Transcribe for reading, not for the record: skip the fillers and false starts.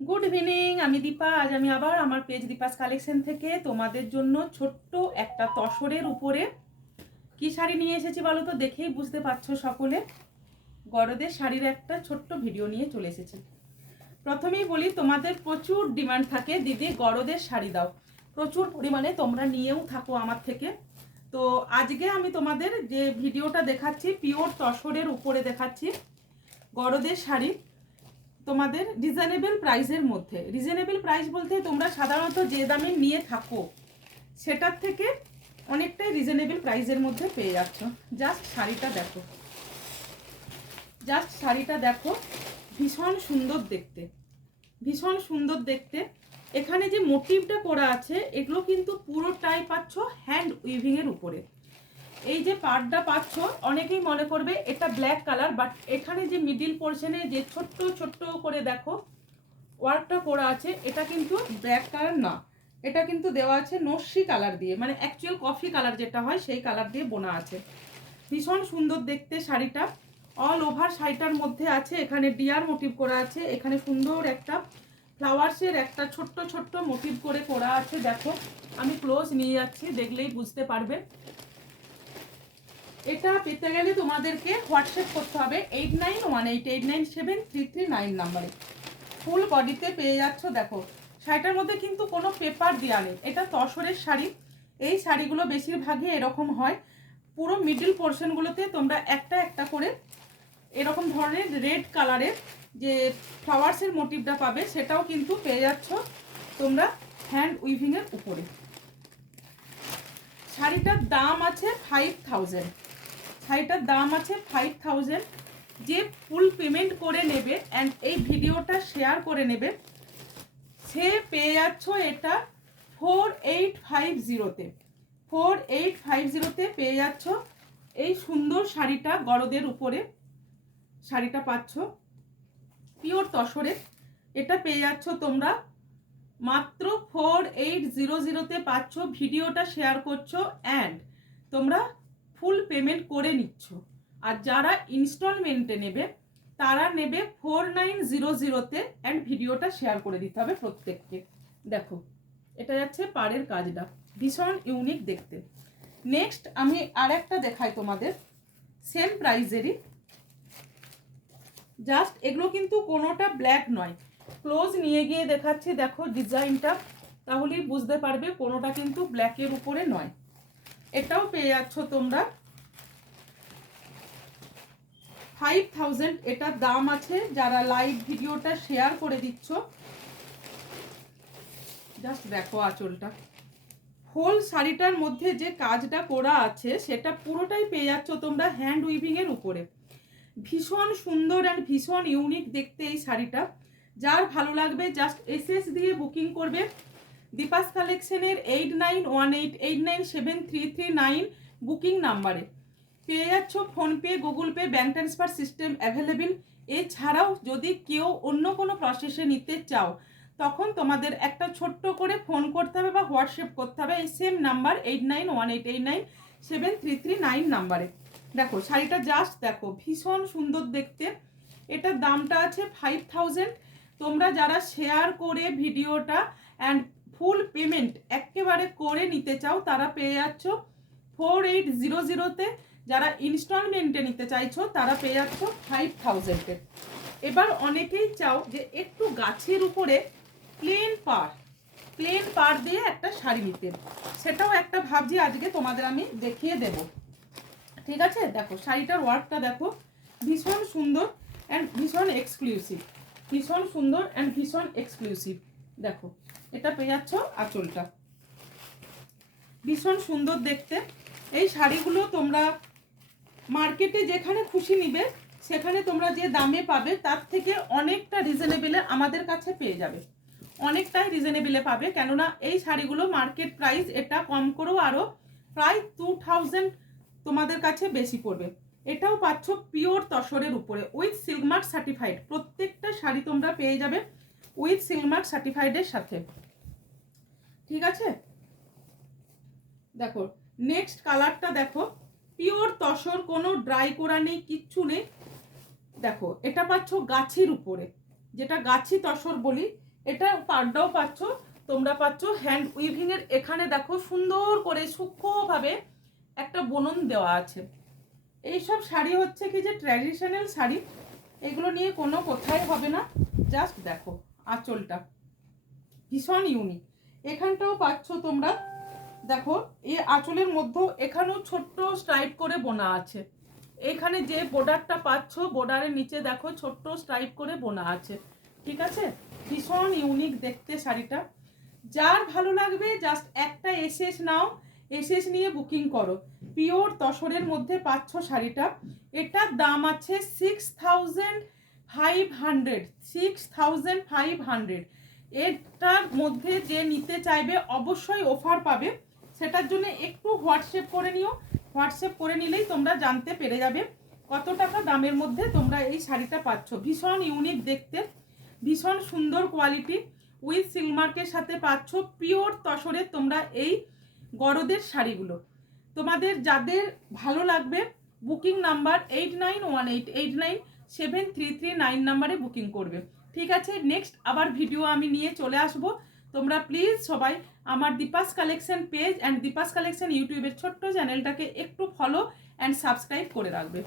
Good evening, আমি দীপা। আজ আমি আবার আমার পেজ দীপাস কালেকশন থেকে তোমাদের জন্য ছোট্ট একটা তসরের উপরে কি শাড়ি নিয়ে এসেছি বলো তো, দেখেই বুঝতে পারছো সকলে। গরদের শাড়ির একটা ছোট্ট ভিডিও নিয়ে চলে এসেছি। প্রথমেই বলি, তোমাদের প্রচুর ডিমান্ড থাকে দিদি গরদের শাড়ি দাও, প্রচুর পরিমাণে তোমরা নিয়েও থাকো আমার থেকে। তো আজকে আমি তোমাদের যে ভিডিওটা দেখাচ্ছি পিওর তসরের উপরে দেখাচ্ছি গরদের শাড়ি, তোমাদের রিজনেবল প্রাইসের মধ্যে। রিজনেবল প্রাইস বলতে তোমরা সাধারণত যে দামে নিয়ে থাকো সেটার থেকে অনেকটাই রিজনেবল প্রাইসের মধ্যে পেয়ে যাচ্ছ। জাস্ট শাড়িটা দেখো, জাস্ট শাড়িটা দেখো, ভীষণ সুন্দর দেখতে, ভীষণ সুন্দর দেখতে। এখানে যে মোটিভটা করা আছে এগুলো কিন্তু পুরোটাই পাচ্ছ হ্যান্ড উইভিংয়ের উপরে। এই যে পাড়টা পাচ্ছ, অনেকেই মনে করবে এটা ব্ল্যাক কালার, বাট এখানে যে মিডিল পোর্শনে যে ছোট্ট ছোট্ট করে দেখো ওয়ার্কটা করা আছে, এটা কিন্তু ব্ল্যাক কালার না, এটা কিন্তু দেওয়া আছে নস্যি কালার দিয়ে, মানে অ্যাকচুয়াল কফি কালার যেটা হয় সেই কালার দিয়ে বোনা আছে। ভীষণ সুন্দর দেখতে শাড়িটা। অল ওভার শাড়িটার মধ্যে আছে এখানে ডিয়ার মোটিভ করা আছে, এখানে সুন্দর একটা ফ্লাওয়ার্সের একটা ছোট্ট ছোট্ট মোটিভ করে করা আছে। দেখো আমি ক্লোজ নিয়ে যাচ্ছি, দেখলেই বুঝতে পারবে। এটা পেতে গেলে তোমাদেরকে হোয়াটসঅ্যাপ করতে হবে 8918897339 নাম্বারে। ফুল বডিতে পেয়ে যাচ্ছ। দেখো শাড়িটার মধ্যে কিন্তু কোনো পেপার দেওয়া নেই, এটা তসরের শাড়ি। এই শাড়িগুলো বেশিরভাগই এরকম হয়, পুরো মিডল পোর্শনগুলোতে তোমরা একটা একটা করে এরকম ধরনের রেড কালারের যে ফ্লাওয়ার্সের মোটিভটা পাবে সেটাও কিন্তু পেয়ে যাচ্ছ তোমরা হ্যান্ড উইভিংয়ের উপরে। শাড়িটার দাম আছে 5000, শাড়িটার দাম আছে 5000। যে ফুল পেমেন্ট করে নেবে অ্যান্ড এই ভিডিওটা শেয়ার করে নেবে সে পেয়ে যাচ্ছ এটা 4850-তে। 4850-তে পেয়ে যাচ্ছ এই সুন্দর শাড়িটা গরদের উপরে। শাড়িটা পাচ্ছ পিওর তসরে, এটা পেয়ে যাচ্ছ তোমরা মাত্র 4800-তে পাচ্ছ। ভিডিওটা শেয়ার করছো অ্যান্ড তোমরা ফুল পেমেন্ট করে নিচ্ছ। আর যারা ইনস্টলমেন্টে নেবে তারা নেবে 4900-তে অ্যান্ড ভিডিওটা শেয়ার করে দিতে হবে প্রত্যেককে। দেখো এটা যাচ্ছে পাড়ের কাজটা, ভীষণ ইউনিক দেখতে। নেক্সট আমি আর একটা দেখাই তোমাদের সেম প্রাইজেরই। জাস্ট এগুলো কিন্তু কোনোটা ব্ল্যাক নয়, ক্লোজ নিয়ে গিয়ে দেখাচ্ছি। দেখো ডিজাইনটা, তাহলেই বুঝতে পারবে কোনোটা কিন্তু ব্ল্যাকের উপরে নয়। এটাও পেয়ে যাচ্ছ তোমরা 5000, এটার দাম আছে। যারা লাইভ ভিডিওটা শেয়ার করে দিচ্ছ, জাস্ট দেখো আঁচলটা, হোল শাড়িটার মধ্যে যে কাজটা করা আছে সেটা পুরোটাই পেয়ে যাচ্ছ তোমরা হ্যান্ড উইভিংয়ের উপরে। ভীষণ সুন্দর অ্যান্ড ভীষণ ইউনিক দেখতে এই শাড়িটা। যার ভালো লাগবে জাস্ট এসএস দিয়ে বুকিং করবে দীপাস কালেকশনের 8918897339 বুকিং নাম্বারে। পেয়ে যাচ্ছ PhonePe, Google pay, bank transfer system available. এছাড়াও যদি কেউ অন্য কোনো প্রসেসে নিতে চাও তখন তোমাদের একটা ছোট্ট করে ফোন করতে হবে বা হোয়াটসঅ্যাপ করতে হবে এই সেম নাম্বার 8918897339 নাম্বারে। দেখো শাড়িটা জাস্ট দেখো, ভীষণ সুন্দর দেখতে। এটার দামটা আছে 5000। তোমরা যারা শেয়ার করে ভিডিওটা অ্যান্ড ফুল পেমেন্ট একেবারে করে নিতে চাও তারা পেয়ে যাচ্ছ 4800-তে। যারা ইনস্টলমেন্টে নিতে চাইছো তারা পেয়ে যাচ্ছ 5000-এ। এবার অনেকেই চাও যে একটু গাছের উপরে প্লেন পাড় দিয়ে একটা শাড়ি নিতে, সেটাও একটা ভাবছি আজকে তোমাদের আমি দেখিয়ে দেব। ঠিক আছে, দেখো শাড়িটার ওয়ার্কটা দেখো, ভীষণ সুন্দর অ্যান্ড ভীষণ এক্সক্লুসিভ, ভীষণ সুন্দর অ্যান্ড ভীষণ এক্সক্লুসিভ। দেখো এটা পেয়ে যাচ্ছ আঁচলটা, ভীষণ সুন্দর দেখতে। এই শাড়িগুলো তোমরা মার্কেটে যেখানে খুশি নিবে সেখানে তোমরা যে দামে পাবে তার থেকে অনেকটা রিজনেবলে আমাদের কাছে পেয়ে যাবে, অনেকটাই রিজনেবলে পাবে। কেননা এই শাড়িগুলো মার্কেট প্রাইস এটা কম করেও আরও প্রায় 2000 তোমাদের কাছে বেশি পড়বে। এটাও পাচ্ছ পিওর তসরের উপরে উইথ সিল্কমার্ক সার্টিফাইড। প্রত্যেকটা শাড়ি তোমরা পেয়ে যাবে উইথ সিল্কমার্ক সার্টিফাইডের সাথে। ঠিক আছে, দেখো নেক্সট কালারটা দেখো, পিওর তসর, কোনো ড্রাই করা নেই, কিচ্ছু নেই। দেখো এটা পাচ্ছ গাছের উপরে, যেটা গাছি তসর বলি এটা পাড়টাও পাচ্ছ, তোমরা পাচ্ছ হ্যান্ড উইভিং এর। এখানে দেখো সুন্দর করে সূক্ষ্মভাবে একটা বুনন দেওয়া আছে। এইসব শাড়ি হচ্ছে কি যে ট্র্যাডিশনাল শাড়ি, এগুলো নিয়ে কোনো কথাই হবে না। জাস্ট দেখো আঁচলটা ভীষণ ইউনিক। এখানটাও পাচ্ছ তোমরা, দেখো এই আঁচলের মধ্যে এখানেও ছোট্ট স্ট্রাইপ করে বোনা আছে। এখানে যে বর্ডারটা পাচ্ছ, বর্ডারের নিচে দেখো ছোট্ট স্ট্রাইপ করে বোনা আছে। ঠিক আছে, ভীষণ ইউনিক দেখতে শাড়িটা। যার ভালো লাগবে জাস্ট একটা এসএস নাও, এসএস নিয়ে বুকিং করো। পিওর তসরের মধ্যে পাচ্ছ শাড়িটা। এটার দাম আছে 6500, 6500। এটার মধ্যে যে নিতে চাইবে অবশ্যই অফার পাবে, সেটার জন্য একটু হোয়াটসঅ্যাপ করে নিও। হোয়াটসঅ্যাপ করে নিলেই তোমরা জানতে পেরে যাবে কত টাকা দামের মধ্যে তোমরা এই শাড়িটা পাচ্ছ। ভীষণ ইউনিক দেখতে, ভীষণ সুন্দর কোয়ালিটি, উইথ সিলমার্কের সাথে পাচ্ছ পিওর তসরের তোমরা এই গরদের শাড়িগুলো। তোমাদের যাদের ভালো লাগবে বুকিং নাম্বার 8918897339 নাম্বারে বুকিং করবে। ঠিক আছে, নেক্সট আবার ভিডিও আমি নিয়ে চলে আসব। তোমরা প্লিজ সবাই আমার Deepa's collection page and Deepa's collection ইউটিউবের ছোট্ট চ্যানেলটাকে একটু ফলো অ্যান্ড সাবস্ক্রাইব করে রাখবে।